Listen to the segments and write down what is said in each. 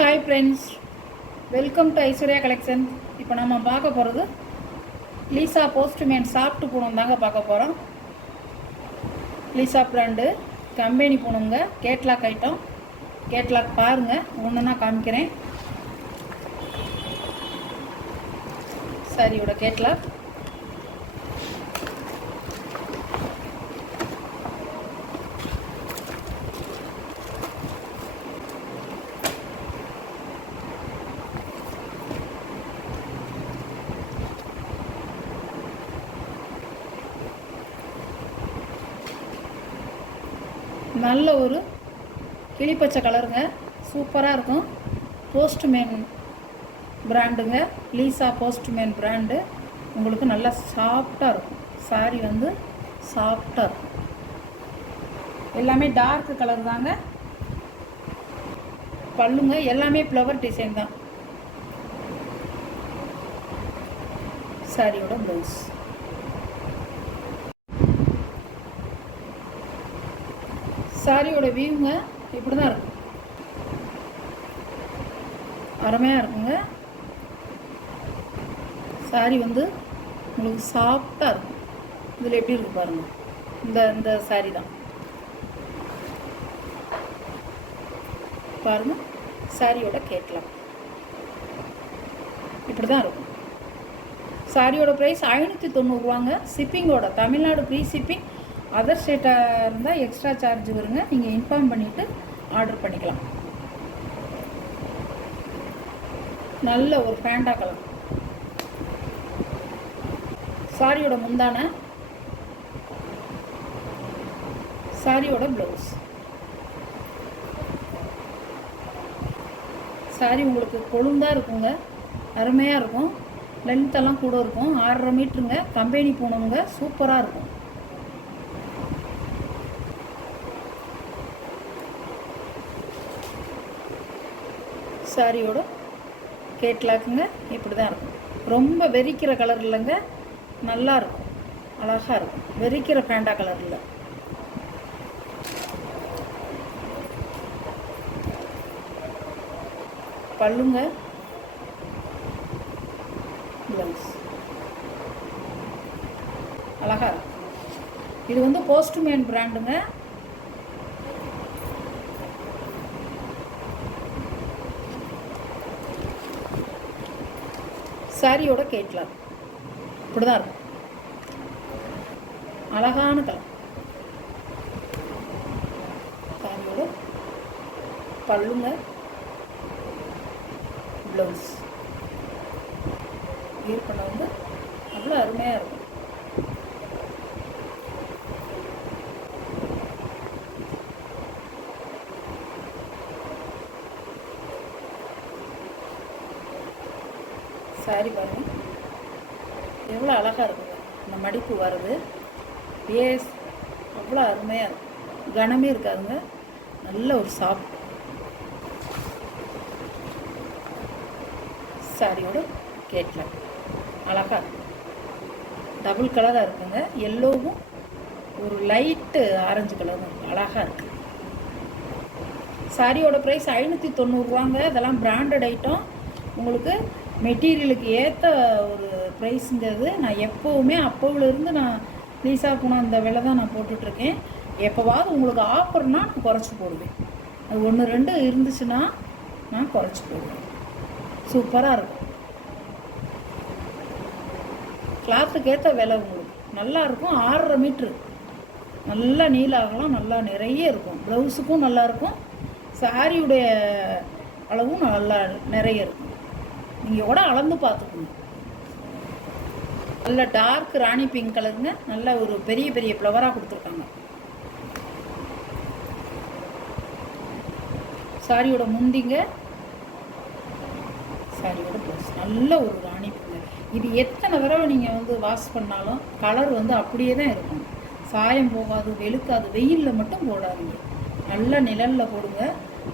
Hi friends, welcome to Aishwarya collection. இப்போ நம்ம பார்க்க போகிறது லீசா போஸ்ட்மேன் சாஃப்ட் பூனம் தாங்க பார்க்க போகிறோம். லீசா பிராண்டு கம்பெனி பூனங்க, கேட்லாக் ஐட்டம். கேட்லாக் பாருங்கள், ஒன்றுனா காமிக்கிறேன். சாரியோட கேட்லாக் நல்ல ஒரு கிளிப்பச்சை கலருங்க, சூப்பராக இருக்கும். போஸ்ட்மேன் பிராண்டுங்க, லீசா போஸ்ட்மேன் பிராண்டு. உங்களுக்கு நல்லா சாஃப்டாக இருக்கும். சாரி வந்து சாஃப்டாக இருக்கும். எல்லாமே டார்க் கலர் தாங்க. பல்லுங்க எல்லாமே ஃப்ளவர் டிசைன் தான். சாரியோட ப்ளவுஸ். சாரியோட வியூங்க இப்படி தான் இருக்கும். அருமையாக இருக்குங்க. சாரி வந்து உங்களுக்கு சாஃப்டாக இருக்கும். இதில் எப்படி இருக்கு பாருங்கள். இந்த சாரி தான் பாருங்கள். சாரியோட கேட்லாக் இப்படி தான் இருக்கும். சாரியோட ப்ரைஸ் 590 ஷிப்பிங்கோட. Tamil Nadu free shipping. அதர் ஸ்டேட்டாக இருந்தால் எக்ஸ்ட்ரா சார்ஜ் வருங்க. நீங்கள் இன்ஃபார்ம் பண்ணிவிட்டு ஆர்டர் பண்ணிக்கலாம். நல்ல ஒரு ஃபேண்டா கலர். சாரியோட முந்தான, சாரியோட ப்ளவுஸ். சாரி உங்களுக்கு கொழுந்தாக இருக்குங்க, அருமையாக இருக்கும். லென்த்தெல்லாம் கூட இருக்கும். 6.5 மீட்டருங்க. கம்பெனி பூனமுங்க, சூப்பராக இருக்கும். சாரியோட கேட்லாக்குங்க இப்படி தான் இருக்கும். ரொம்ப வெறிக்கிற கலர் இல்லைங்க, நல்லா இருக்கும், அழகாக இருக்கும். வெறிக்கிற பேண்டா கலர் இல்லை. பல்லுங்க, ப்ளவுஸ் அழகாக இருக்கும். இது வந்து போஸ்ட்மேன் பிராண்டுங்க. சாரியோட கேட்லாக் இப்படி தான் இருக்கும். அழகான கலர். சாரியோட பல்லுங்க, ப்ளவுஸ். வியர் பண்ண வந்து அவ்வளோ அருமையாக இருக்கும். சாரி பாருங்கள் எவ்வளோ அழகாக இருக்குங்க. இந்த மடிப்பு வருது, பேஸ் அவ்வளோ அருமையாக இருக்கும். கனமே இருக்காதுங்க, நல்ல ஒரு சாஃப்ட். சாரியோட கேட்லாக் அழகாக இருக்கும். டபுள் கலராக இருக்குங்க. எல்லோவும் ஒரு லைட்டு ஆரஞ்சு கலரும் இருக்கும். அழகாக இருக்குது. சாரியோட ப்ரைஸ் 590. இதெல்லாம் பிராண்டட் ஐட்டம். உங்களுக்கு மெட்டீரியலுக்கு ஏற்ற ஒரு ப்ரைஸுங்கிறது. நான் எப்போவுமே அப்போவிலேருந்து நான் லீசா பூனம் இந்த விலை தான் நான் போட்டுட்ருக்கேன். எப்போவாவது உங்களுக்கு ஆஃபர்னால் நான் குறைச்சி போடுவேன். அது 1-2 இருந்துச்சுன்னா நான் குறைச்சி போடுவேன். சூப்பராக இருக்கும். கிளாத்துக்கு ஏற்ற விலை உங்களுக்கு நல்லாயிருக்கும். 6.5 மீட்ரு நல்லா நீளாகலாம், நல்லா நிறைய இருக்கும். ப்ளவுஸுக்கும் நல்லாயிருக்கும். சாரியுடைய அளவும் நல்லா நிறைய இருக்கும். நீங்கள் கூட அளந்து பார்த்துக்கணும். நல்ல டார்க் ராணி பிங்க் கலருங்க. நல்ல ஒரு பெரிய பெரிய ஃப்ளவராக கொடுத்துருக்காங்க. சாரியோட முந்திங்க, சாரியோட ப்ளவுஸ் நல்ல ஒரு ராணி பிங்க். இது எத்தனை தடவை நீங்கள் வந்து வாஷ் பண்ணாலும் கலர் வந்து அப்படியே தான் இருக்கும். சாயம் போகாது, வெளுக்காது. வெயிலில் மட்டும் போடாதீங்க. நல்லா நிழலில் போடுங்க.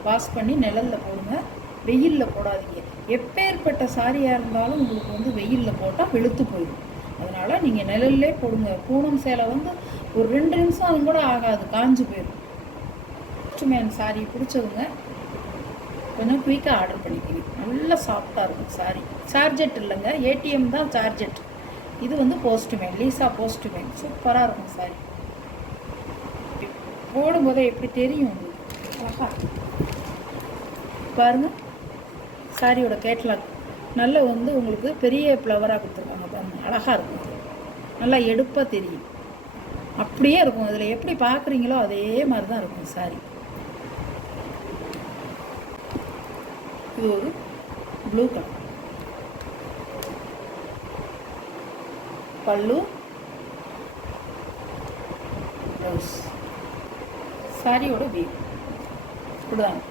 வாஷ் பண்ணி நிழலில் போடுங்க, வெயிலில் போடாதீங்க. எப்பேற்பட்ட சாரியாக இருந்தாலும் உங்களுக்கு வந்து வெயிலில் போட்டால் வெளுத்து போயிடும். அதனால் நீங்கள் நிழல்லே போடுங்க. பூனம் சேலை வந்து ஒரு 2 நிமிஷம் அது கூட ஆகாது, காஞ்சு போயிடும். போஸ்ட்மேன் சாரி பிடிச்சவங்க கொஞ்சம் குயிக்காக ஆர்டர் பண்ணிக்கிங்க. நல்லா சாஃப்டாக இருக்கும் சாரி. சார்ஜெட் இல்லைங்க, ஏடிஎம் தான் சார்ஜெட். இது வந்து போஸ்ட்மேன், லீசா போஸ்ட்மேன். சூப்பராக இருக்கும் சாரி. போடும்போதே எப்படி தெரியும் உங்களுக்கு, அழகா பாருங்கள். சாரியோட கேட்லாக் நல்ல வந்து உங்களுக்கு பெரிய ஃப்ளவராக கொடுத்துருக்காங்க பாருங்கள், அழகாக இருக்கும். நல்லா எடுப்பாக தெரியும், அப்படியே இருக்கும். இதில் எப்படி பார்க்குறீங்களோ அதே மாதிரி தான் இருக்கும் சாரி. இது ஒரு ப்ளூ கலர் பல்லு, ப்ளவுஸ். சாரியோட வியூ இப்படிதாங்க.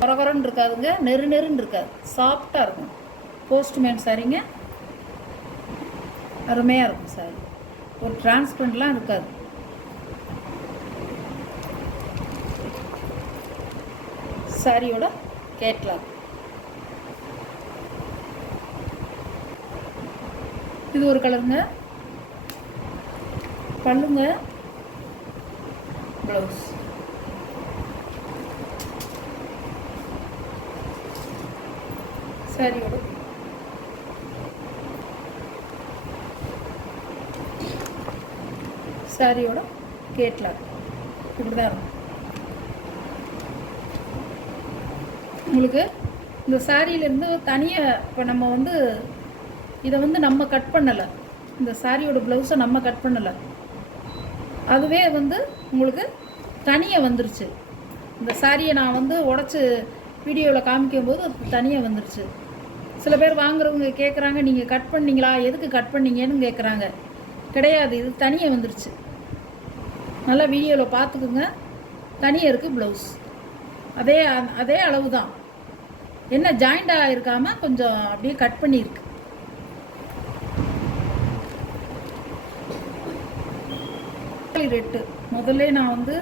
கொரகொரன்னு இருக்காதுங்க, நெருன்னு இருக்காது, சாஃப்டாக இருக்கும். போஸ்ட்மேன் சாரிங்க, அருமையாக இருக்கும் சாரி. ஒரு டிரான்ஸ்பரண்ட்லாம் இருக்காது. சாரியோட கேட்லாக் இது ஒரு கலருங்க. பல்லுங்க, ப்ளவுஸ். சாரியோட சாரியோட கேட்லாக் இப்படி தான் இருக்கும். உங்களுக்கு இந்த சாரியிலேருந்து தனியாக இப்போ நம்ம வந்து இதை வந்து நம்ம கட் பண்ணலை, இந்த சாரியோட ப்ளவுஸை நம்ம கட் பண்ணலை, அதுவே வந்து உங்களுக்கு தனியாக வந்துருச்சு. இந்த சாரியை நான் வந்து உடச்சி வீடியோவில் காமிக்கும்போது அது தனியாக வந்துருச்சு. சில பேர் வாங்குறவங்க கேட்குறாங்க, நீங்கள் கட் பண்ணிங்களா, எதுக்கு கட் பண்ணீங்கன்னு கேட்குறாங்க. கிடையாது, இது தனியாக வந்துருச்சு. நல்லா வீடியோவில் பார்த்துக்குங்க. தனியாக இருக்குது ப்ளவுஸ், அதே அளவு தான். என்ன ஜாயிண்டாக இருக்காமல் கொஞ்சம் அப்படியே கட் பண்ணியிருக்கு. ரெட்டு முதல்ல நான் வந்து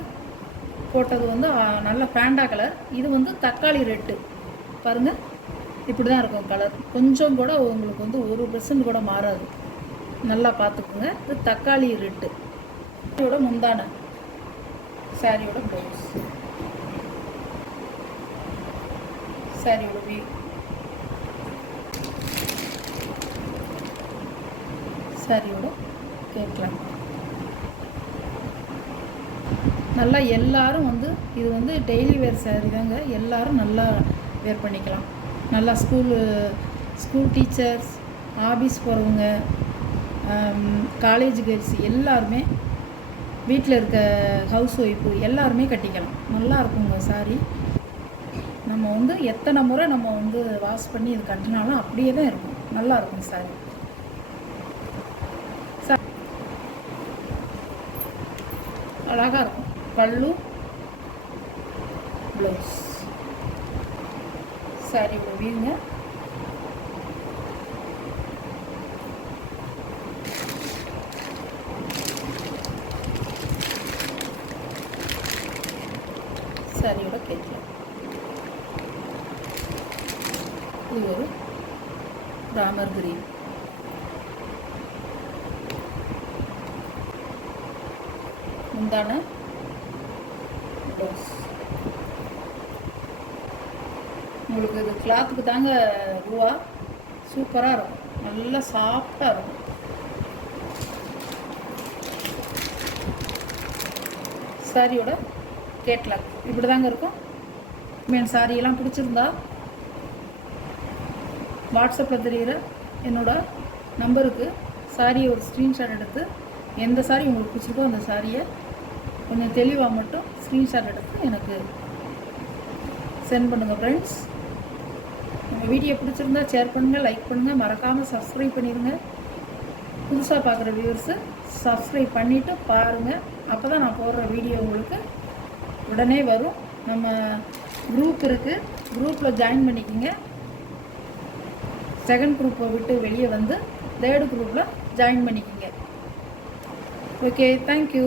போட்டது வந்து நல்ல ஃபேண்டா கலர். இது வந்து தக்காளி ரெட்டு பாருங்கள், இப்படி தான் இருக்கும் கலர். கொஞ்சம் கூட உங்களுக்கு வந்து 1% கூட மாறாது. நல்லா பார்த்துக்குங்க. இது தக்காளி ரெட்டு. சாரியோட முந்தான, சாரியோட ப்ளவுஸ், சாரியோட வியூ, சாரியோட கேட்கலாம். நல்லா எல்லாரும் வந்து இது வந்து டெய்லி வேர் சாரி தாங்க. எல்லாரும் நல்லா வேர் பண்ணிக்கலாம். நல்லா ஸ்கூல் டீச்சர்ஸ், ஆஃபீஸ் போகிறவங்க, காலேஜ் கேர்ள்ஸ் எல்லாருமே, வீட்டில் இருக்க ஹவுஸ் ஒய்ஃபு எல்லாருமே கட்டிக்கலாம். நல்லா இருக்குங்க சாரி. நம்ம வந்து எத்தனை முறை நம்ம வந்து வாஷ் பண்ணி இது கட்டினாலும் அப்படியே தான் இருக்கும். நல்லா இருக்கும் சாரி. அழகாக இருக்கும். பல்லு, ப்ளவுஸ், சாரியோட வியூங்க. சாரியோட கேட்கலாம். இது ஒரு ராமர் கிரீன். முந்தான ப்ளவுஸ். உங்களுக்கு இது கிளாத்துக்கு தாங்க ரூபா. சூப்பராக இருக்கும், நல்லா சாஃப்டாக இருக்கும். சாரியோட கேட்லாக் இப்படி தாங்க இருக்கும். மீன் சாரியெல்லாம் பிடிச்சிருந்தா வாட்ஸ்அப்பில் தெரிகிற என்னோட நம்பருக்கு சாரியை ஒரு ஸ்க்ரீன்ஷாட் எடுத்து, எந்த சாரி உங்களுக்கு பிடிச்சிருக்கோ அந்த சாரியை கொஞ்சம் தெளிவாக மட்டும் ஸ்க்ரீன்ஷாட் எடுத்து எனக்கு சென்ட் பண்ணுங்கள் ஃப்ரெண்ட்ஸ். உங்கள் வீடியோ பிடிச்சிருந்தா ஷேர் பண்ணுங்கள், லைக் பண்ணுங்கள், மறக்காமல் சப்ஸ்கிரைப் பண்ணிடுங்க. புதுசாக பார்க்குற வியூவர்ஸு சப்ஸ்கிரைப் பண்ணிவிட்டு பாருங்கள். அப்போ தான் நான் போடுற வீடியோ உங்களுக்கு உடனே வரும். நம்ம குரூப் இருக்குது, குரூப்பில் ஜாயின் பண்ணிக்கோங்க. செகண்ட் குரூப்பை விட்டு வெளியே வந்து தேர்டு குரூப்பில் ஜாயின் பண்ணிக்கோங்க. Okay, thank you.